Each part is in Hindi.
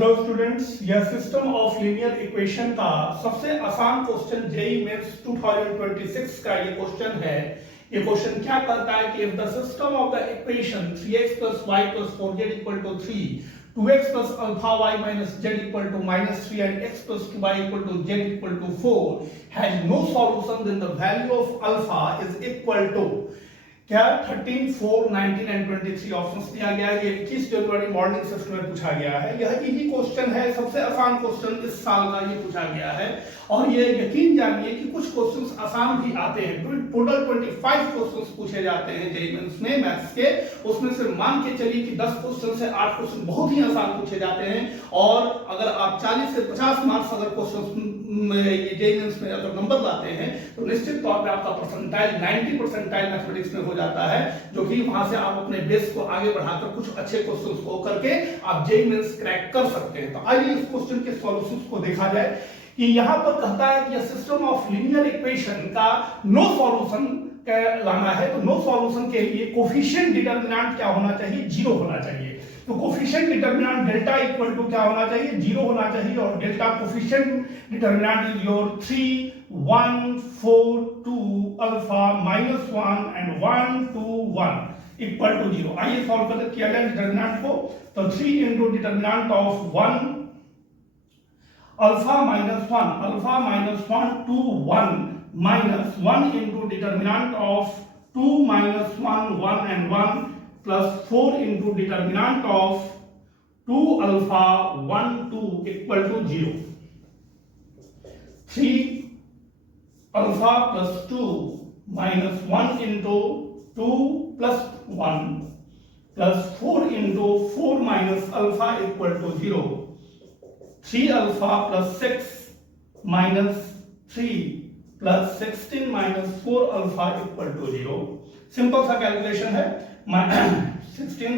हेलो स्टूडेंट्स, यह सिस्टम ऑफ लीनियर इक्वेशन का सबसे आसान क्वेश्चन जेईई मेंस 2026 का ये क्वेश्चन है। ये क्वेश्चन क्या करता है कि if the system of the equation 3x + y + 4z = 3, 2x + alpha y - z = -3 and x + 2y = z = 4 has no solution, then the value of alpha is equal to क्या 13, 4, 19 एंड 23 ऑप्शंस दिया गया है। ये 21 जनवरी मॉर्निंग शिफ्ट में पूछा गया है। यह इजी क्वेश्चन है, सबसे आसान क्वेश्चन इस साल का ये पूछा गया है। और ये यकीन जानिए कि कुछ क्वेश्चंस आसान भी आते हैं। टोटल 25 क्वेश्चंस पूछे जाते हैं जेईई मेंस में मैथ्स के। उसमें से मान के चलिए कि 10 क्वेश्चन से 8 क्वेश्चन बहुत ही आसान पूछे जाते हैं। और अगर आप 40 से 50 मार्क्स अगर क्वेश्चन ये जेईई मेंस में अगर नंबर लाते हैं तो निश्चित तौर पे आपका परसेंटाइल 90 परसेंटाइल मैथमेटिक्स में हो जाता है, जो कि वहां से आप अपने बेस को आगे बढ़ाकर कुछ अच्छे क्वेश्चंस को करके आप जेईई मेंस क्रैक कर सकते हैं। तो आइए इस क्वेश्चन के सॉल्यूशंस को देखा जाए कि यहां पर कहता है कि सिस्टम ऑफ लीनियर इक्वेशन का नो सॉल्यूशन लाना है। तो नो सॉल्यूशन के लिए कोफिशिएंट डिटरमिनेंट क्या होना चाहिए? 0 होना चाहिए। तो coefficient determinant delta equal to क्या होना चाहिए? 0 होना चाहिए। और delta coefficient determinant is your 3, 1, 4, 2 alpha -1 and 1, 2, 1 equal to 0। आइए सॉल्व कर किया जाए डिटरमिनेंट को। तो 3 into determinant of 1 alpha -1 2 1 -1 into determinant of 2 - 1 and 1 plus 4 into determinant of 2 alpha 1 2 equal to 0. 3 alpha plus 2 minus 1 into 2 plus 1 plus 4 into 4 minus alpha equal to 0. 3 alpha plus 6 minus 3 plus 16 minus 4 alpha equal to 0. Simple सा कैलकुलेशन है। 16,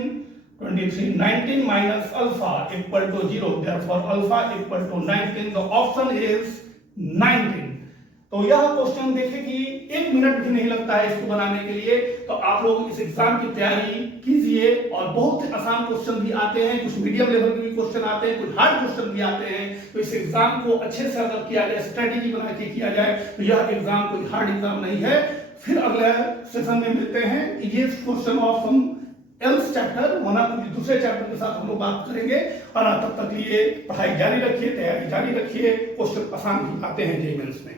23, 19 minus alpha equal to 0. Therefore alpha equal to 19. The option is 19. तो यह क्वेश्चन देखें कि 1 मिनट भी नहीं लगता है इसको बनाने के लिए। तो आप लोग इस एग्जाम की तैयारी कीजिए। और बहुत आसान क्वेश्चन भी आते हैं, कुछ मीडियम लेवल के भी क्वेश्चन आते हैं, कुछ हार्ड क्वेश्चन भी आते हैं। तो इस एग्जाम को अच्छे से अगर किया जाए, स्ट्रेटेजी बना के किया जाए, तो यह एग्जाम कोई हार्ड एग्जाम नहीं है। फिर अगले सेशन में मिलते हैं। ये क्वेश्चन ऑफ हम एल्स चैप्टर वरना कुछ दूसरे चैप्टर के साथ हम लोग बात करेंगे। और तब तक लिए पढ़ाई जारी रखिए, तैयारी जारी रखिए। क्वेश्चन आसान भी आते हैं जेईई मेंस में।